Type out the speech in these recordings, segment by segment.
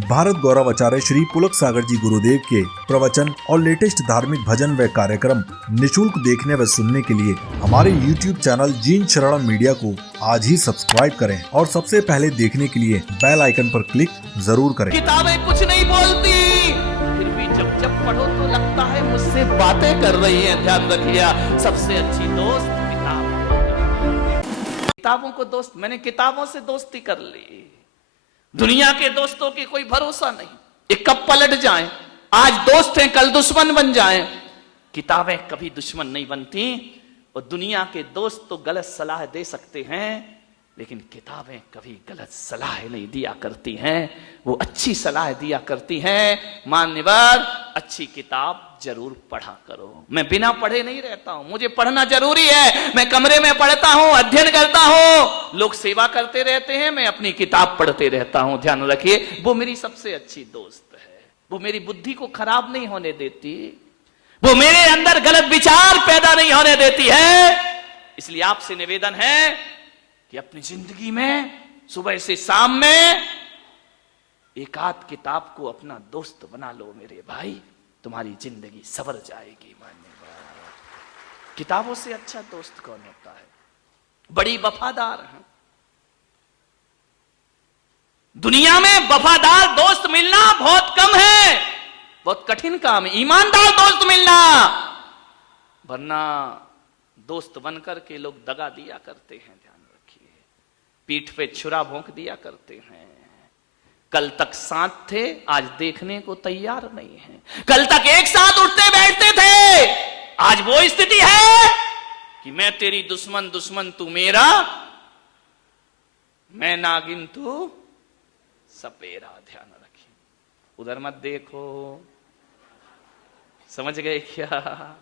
भारत गौरव आचार्य श्री पुलक सागर जी गुरुदेव के प्रवचन और लेटेस्ट धार्मिक भजन व कार्यक्रम निशुल्क देखने व सुनने के लिए हमारे YouTube चैनल जीन शरणम मीडिया को आज ही सब्सक्राइब करें और सबसे पहले देखने के लिए बेल आइकन पर क्लिक जरूर करें। किताबें कुछ नहीं बोलती, फिर भी जब जब पढ़ो तो लगता है मुझसे बातें कर रही हैं। ध्यान रखिएगा, सबसे अच्छी दोस्त किताब। किताबों को दोस्त, मैंने किताबों से दोस्ती कर ली। दुनिया के दोस्तों की कोई भरोसा नहीं, ये कब पलट जाएं। आज दोस्त हैं, कल दुश्मन बन जाएं। किताबें कभी दुश्मन नहीं बनती, और दुनिया के दोस्त तो गलत सलाह दे सकते हैं, लेकिन किताबें कभी गलत सलाह नहीं दिया करती हैं, वो अच्छी सलाह दिया करती हैं। मान्यवर, अच्छी किताब जरूर पढ़ा करो। मैं बिना पढ़े नहीं रहता हूं, मुझे पढ़ना जरूरी है। मैं कमरे में पढ़ता हूं, अध्ययन करता हूं, लोग सेवा करते रहते हैं, मैं अपनी किताब पढ़ते रहता हूं। ध्यान रखिए, वो मेरी सबसे अच्छी दोस्त है। वो मेरी बुद्धि को खराब नहीं होने देती, वो मेरे अंदर गलत विचार पैदा नहीं होने देती है। इसलिए आपसे निवेदन है कि अपनी जिंदगी में सुबह से शाम में एक आध किताब को अपना दोस्त बना लो मेरे भाई, तुम्हारी जिंदगी सवर जाएगी। मान्यवर, किताबों से अच्छा दोस्त कौन होता है? बड़ी वफादार है। दुनिया में वफादार दोस्त मिलना बहुत कम है, बहुत कठिन काम है ईमानदार दोस्त मिलना। वरना दोस्त बनकर के लोग दगा दिया करते हैं। ध्यान रखिए, पीठ पे छुरा भोंक दिया करते हैं। कल तक साथ थे, आज देखने को तैयार नहीं है। कल तक एक साथ उठते बैठते थे, आज वो स्थिति है कि मैं तेरी दुश्मन, दुश्मन तू मेरा, मैं नागिन तू सपेरा। ध्यान रखिए, उधर मत देखो। समझ गए क्या?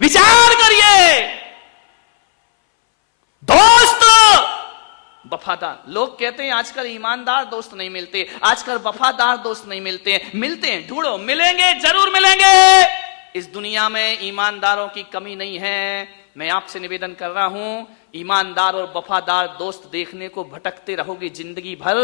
विचार करिए। दोस्त वफादार, लोग कहते हैं आजकल ईमानदार दोस्त नहीं मिलते, आजकल वफादार दोस्त नहीं मिलते। मिलते हैं, ढूंढो, मिलेंगे, जरूर मिलेंगे। इस दुनिया में ईमानदारों की कमी नहीं है। मैं आपसे निवेदन कर रहा हूं, ईमानदार और वफादार दोस्त देखने को भटकते रहोगे जिंदगी भर।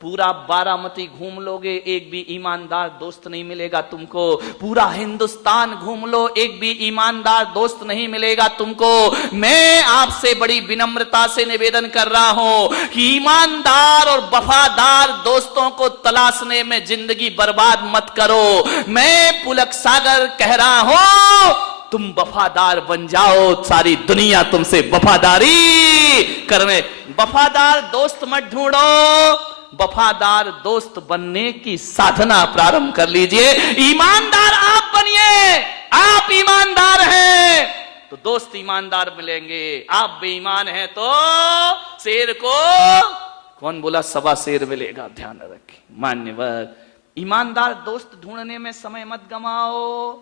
पूरा बारामती घूम लोगे, एक भी ईमानदार दोस्त नहीं मिलेगा तुमको। पूरा हिंदुस्तान घूम लो, एक भी ईमानदार दोस्त नहीं मिलेगा तुमको। मैं आपसे बड़ी विनम्रता से निवेदन कर रहा हूं कि ईमानदार और वफादार दोस्तों को तलाशने में जिंदगी बर्बाद मत करो। मैं पुलक सागर कह रहा हूं, तुम वफादार बन जाओ, सारी दुनिया तुमसे वफादारी करने। वफादार दोस्त मत ढूंढो, वफादार दोस्त बनने की साधना प्रारंभ कर लीजिए। ईमानदार आप बनिए। आप ईमानदार हैं तो दोस्त ईमानदार मिलेंगे। आप बेईमान हैं तो शेर को कौन बोला, सवा शेर मिलेगा। ध्यान रखिए मान्यवर, ईमानदार दोस्त ढूंढने में समय मत गमाओ,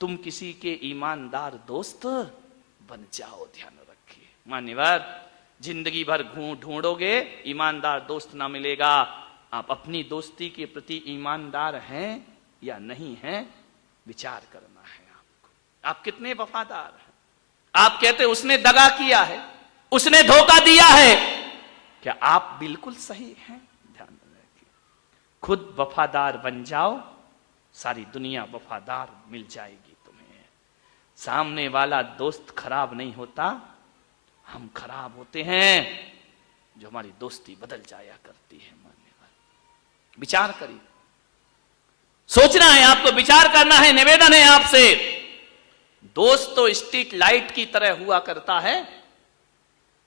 तुम किसी के ईमानदार दोस्त बन जाओ। ध्यान रखिए मान्यवर, जिंदगी भर ढूंढोगे, ईमानदार दोस्त ना मिलेगा। आप अपनी दोस्ती के प्रति ईमानदार हैं या नहीं हैं, विचार करना है आपको। आप कितने वफादार हैं? आप कहते उसने दगा किया है, उसने धोखा दिया है, क्या आप बिल्कुल सही हैं? ध्यान रखिए, खुद वफादार बन जाओ, सारी दुनिया वफादार मिल जाएगी तुम्हें। सामने वाला दोस्त खराब नहीं होता, हम खराब होते हैं जो हमारी दोस्ती बदल जाया करती है। मान्यवर, विचार करिए, सोचना है आपको, विचार करना है। निवेदन है आपसे, दोस्त तो स्ट्रीट लाइट की तरह हुआ करता है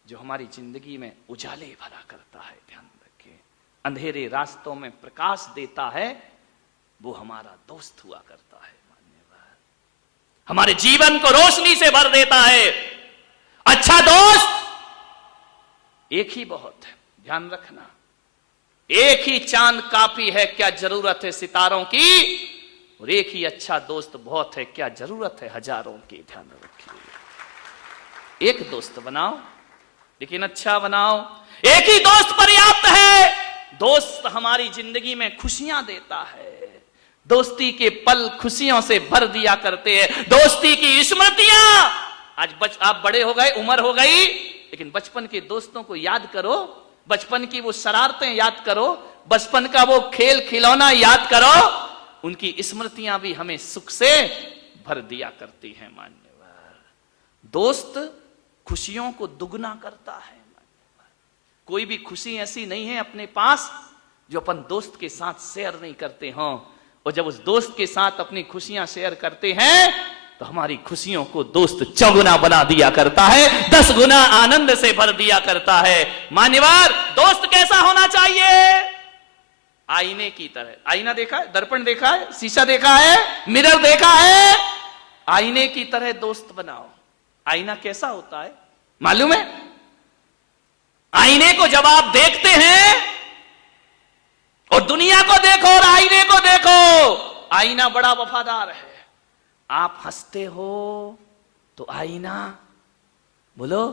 जो हमारी जिंदगी में उजाले भरा करता है। ध्यान रखिए, अंधेरे रास्तों में प्रकाश देता है, वो हमारा दोस्त हुआ करता है। मान्यवर, हमारे जीवन को रोशनी से भर देता है। अच्छा दोस्त एक ही बहुत है, ध्यान रखना। एक ही चांद काफी है, क्या जरूरत है सितारों की? और एक ही अच्छा दोस्त बहुत है, क्या जरूरत है हजारों की? ध्यान रखिए, एक दोस्त बनाओ, लेकिन अच्छा बनाओ। एक ही दोस्त पर्याप्त है। दोस्त हमारी जिंदगी में खुशियां देता है, दोस्ती के पल खुशियों से भर दिया करते हैं। दोस्ती की स्मृतियां, आज आप बड़े हो गए, उम्र हो गई, लेकिन बचपन के दोस्तों को याद करो, बचपन की वो शरारतें याद करो, बचपन का वो खेल खिलौना याद करो, उनकी स्मृतियां भी हमें सुख से भर दिया करती हैं। मान्यवर, दोस्त खुशियों को दुगना करता है। कोई भी खुशी ऐसी नहीं है अपने पास जो अपन दोस्त के साथ शेयर नहीं करते हो, और जब उस दोस्त के साथ अपनी खुशियां शेयर करते हैं तो हमारी खुशियों को दोस्त चौगुना बना दिया करता है, 10 गुना आनंद से भर दिया करता है। मान्यवर, दोस्त कैसा होना चाहिए? आईने की तरह। आईना देखा है, दर्पण देखा है, शीशा देखा है, मिरर देखा है, आईने की तरह दोस्त बनाओ। आईना कैसा होता है मालूम है? आईने को जब आप देखते हैं और दुनिया को देखो और आईने को देखो, आईना बड़ा वफादार है। आप हंसते हो तो आईना बोलो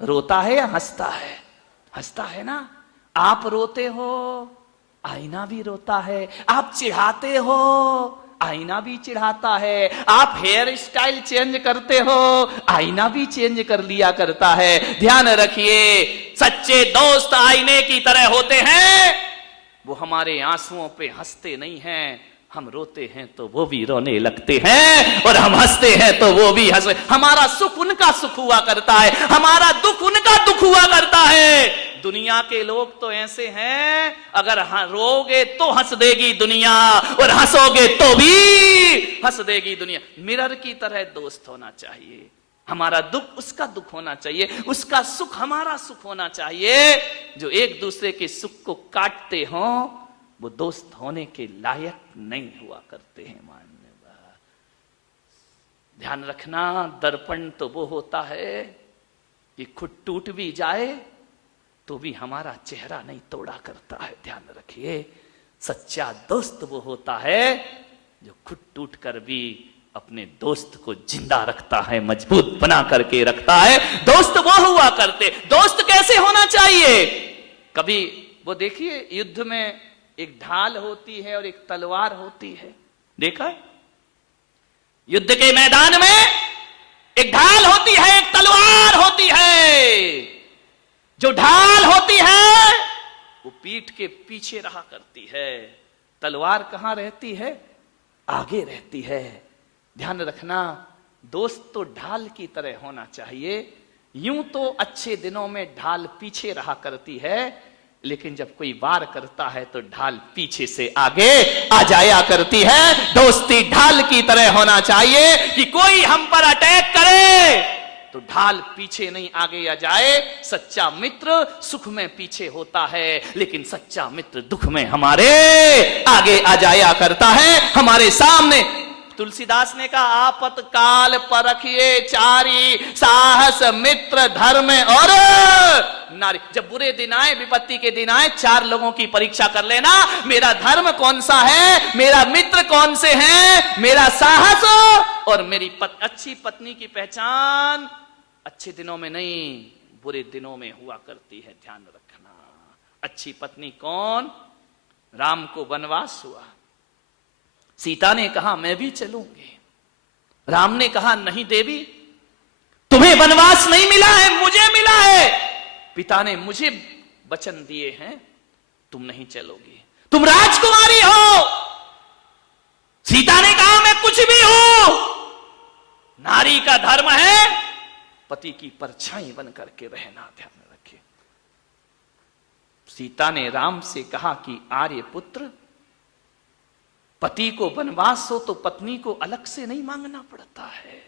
रोता है या हंसता है? हंसता है ना। आप रोते हो, आईना भी रोता है। आप चिढ़ाते हो, आईना भी चिढ़ाता है। आप हेयर स्टाइल चेंज करते हो, आईना भी चेंज कर लिया करता है। ध्यान रखिए, सच्चे दोस्त आईने की तरह होते हैं। वो हमारे आंसुओं पे हंसते नहीं हैं, हम रोते हैं तो वो भी रोने लगते हैं, और हम हंसते हैं तो वो भी हंसे। हमारा सुख उनका सुख हुआ करता है, हमारा दुख उनका दुख हुआ करता है। दुनिया के लोग तो ऐसे हैं, अगर रोगे तो हंस देगी दुनिया, और हंसोगे तो भी हंस देगी दुनिया। मिरर की तरह दोस्त होना चाहिए। हमारा दुख उसका दुख होना चाहिए, उसका सुख हमारा सुख होना चाहिए। जो एक दूसरे के सुख को काटते हो वो दोस्त होने के लायक नहीं हुआ करते हैं। मान्यवर, ध्यान रखना, दर्पण तो वो होता है कि खुद टूट भी जाए तो भी हमारा चेहरा नहीं तोड़ा करता है। ध्यान रखिए, सच्चा दोस्त वो होता है जो खुद टूट कर भी अपने दोस्त को जिंदा रखता है, मजबूत बना करके रखता है। दोस्त वो हुआ करते। दोस्त कैसे होना चाहिए? कभी वो देखिए, युद्ध में एक ढाल होती है और एक तलवार होती है, देखा है? युद्ध के मैदान में एक ढाल होती है, एक तलवार होती है। जो ढाल होती है वो पीठ के पीछे रहा करती है, तलवार कहां रहती है? आगे रहती है। ध्यान रखना, दोस्त तो ढाल की तरह होना चाहिए। यूं तो अच्छे दिनों में ढाल पीछे रहा करती है, लेकिन जब कोई वार करता है तो ढाल पीछे से आगे आ जाया करती है। दोस्ती ढाल की तरह होना चाहिए कि कोई हम पर अटैक करे तो ढाल पीछे नहीं आगे आ जाए। सच्चा मित्र सुख में पीछे होता है, लेकिन सच्चा मित्र दुख में हमारे आगे आ जाया करता है, हमारे सामने। तुलसीदास ने कहा, आपतकाल परखिए चारी, साहस मित्र धर्म और नारी। जब बुरे दिन आए, विपत्ति के दिन आए, 4 लोगों की परीक्षा कर लेना। मेरा धर्म कौन सा है, मेरा मित्र कौन से हैं, मेरा साहस और मेरी अच्छी पत्नी की पहचान अच्छे दिनों में नहीं, बुरे दिनों में हुआ करती है। ध्यान रखना, अच्छी पत्नी कौन? राम को वनवास हुआ, सीता ने कहा मैं भी चलूंगी। राम ने कहा नहीं देवी, तुम्हें वनवास नहीं मिला है, मुझे मिला है। पिता ने मुझे वचन दिए हैं, तुम नहीं चलोगी, तुम राजकुमारी हो। सीता ने कहा मैं कुछ भी हूं। नारी का धर्म है पति की परछाई बन करके रहना। ध्यान रखिए, सीता ने राम से कहा कि आर्य पुत्र, पति को वनवास हो तो पत्नी को अलग से नहीं मांगना पड़ता है।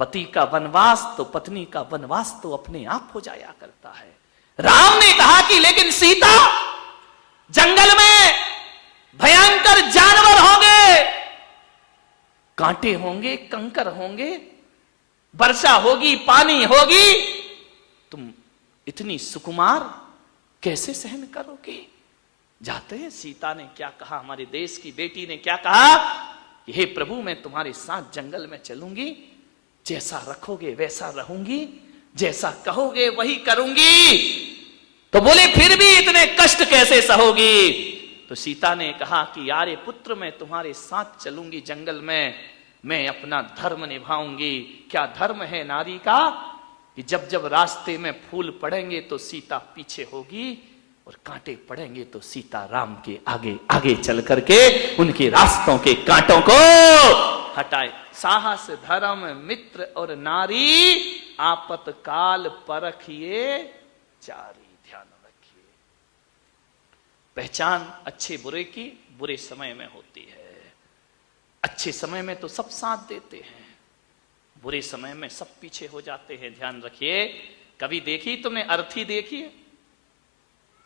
पति का वनवास तो पत्नी का वनवास तो अपने आप हो जाया करता है। राम ने कहा कि लेकिन सीता, जंगल में भयंकर जानवर होंगे, कांटे होंगे, कंकर होंगे, वर्षा होगी, पानी होगी, तुम इतनी सुकुमार कैसे सहन करोगे? जाते हैं, सीता ने क्या कहा, हमारे देश की बेटी ने क्या कहा कि हे प्रभु, मैं तुम्हारे साथ जंगल में चलूंगी, जैसा रखोगे वैसा रहूंगी, जैसा कहोगे वही करूंगी। तो बोले फिर भी इतने कष्ट कैसे सहोगी? तो सीता ने कहा कि यारे पुत्र, मैं तुम्हारे साथ चलूंगी जंगल में, मैं अपना धर्म निभाऊंगी। क्या धर्म है नारी का? कि जब जब रास्ते में फूल पड़ेंगे तो सीता पीछे होगी और कांटे पड़ेंगे तो सीताराम के आगे आगे चल करके उनके रास्तों के कांटों को हटाए। साहस धर्म मित्र और नारी, आपतकाल परखिए चारी। ध्यान रखिए, पहचान अच्छे बुरे की बुरे समय में होती है। अच्छे समय में तो सब साथ देते हैं, बुरे समय में सब पीछे हो जाते हैं। ध्यान रखिए। कभी देखी तुमने अर्थी देखी है?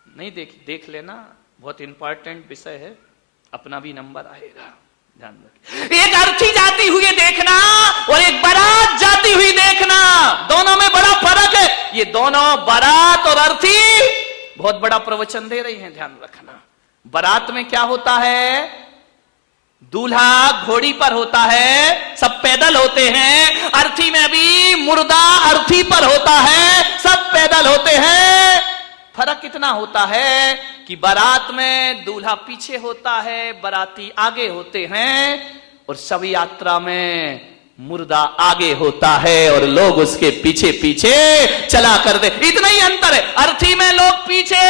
नहीं देखी? देख लेना, बहुत इंपॉर्टेंट विषय है, अपना भी नंबर आएगा। ध्यान रखिए। एक अर्थी जाती हुई देखना और एक बारात जाती हुई देखना, दोनों में बड़ा फर्क है। ये दोनों बारात और अर्थी बहुत बड़ा प्रवचन दे रही हैं, ध्यान रखना। बारात में क्या होता है? दूल्हा घोड़ी पर होता है, सब पैदल होते हैं। अर्थी में भी मुर्दा अर्थी पर होता है, सब पैदल होते हैं। फर्क कितना होता है कि बारात में दूल्हा पीछे होता है, बाराती आगे होते हैं, और शव यात्रा में मुर्दा आगे होता है और लोग उसके पीछे पीछे चला कर दे। इतना ही अंतर है। अर्थी में लोग पीछे,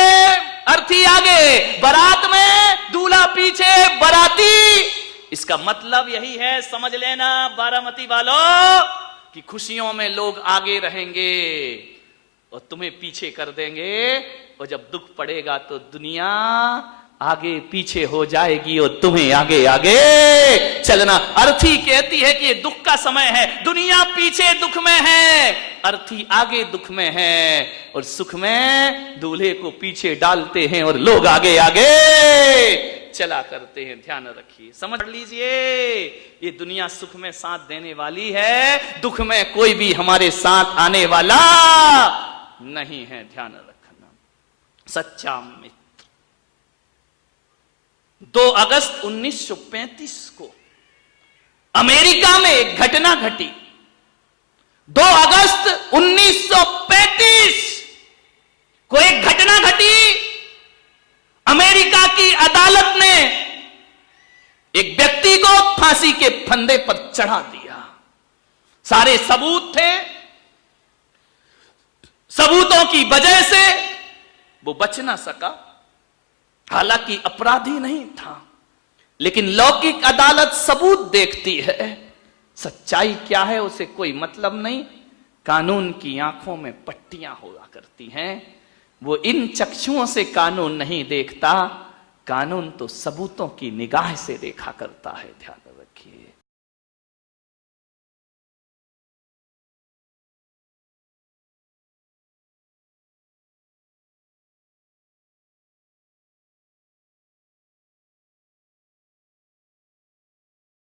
अर्थी आगे, बारात में दूल्हा पीछे, बाराती। इसका मतलब यही है, समझ लेना बारामती वालों, कि खुशियों में लोग आगे रहेंगे और तुम्हें पीछे कर देंगे, और जब दुख पड़ेगा तो दुनिया आगे पीछे हो जाएगी और तुम्हें आगे आगे चलना। अर्थी कहती है कि ये दुख का समय है, दुनिया पीछे दुख में है, अर्थी आगे दुख में है, और सुख में दूल्हे को पीछे डालते हैं और लोग आगे आगे चला करते हैं। ध्यान रखिए, समझ लीजिए, ये दुनिया सुख में साथ देने वाली है, दुख में कोई भी हमारे साथ आने वाला नहीं है। ध्यान रखना। सच्चा मित्र। 2 अगस्त 1935 को अमेरिका में एक घटना घटी। 2 अगस्त 1935 को एक घटना घटी। अमेरिका की अदालत ने एक व्यक्ति को फांसी के फंदे पर चढ़ा दिया। सारे सबूत थे, सबूतों की वजह से वो बच ना सका। हालांकि अपराधी नहीं था, लेकिन लौकिक अदालत सबूत देखती है, सच्चाई क्या है उसे कोई मतलब नहीं। कानून की आंखों में पट्टियां हुआ करती हैं, वो इन चक्षुओं से कानून नहीं देखता, कानून तो सबूतों की निगाह से देखा करता है। ध्यान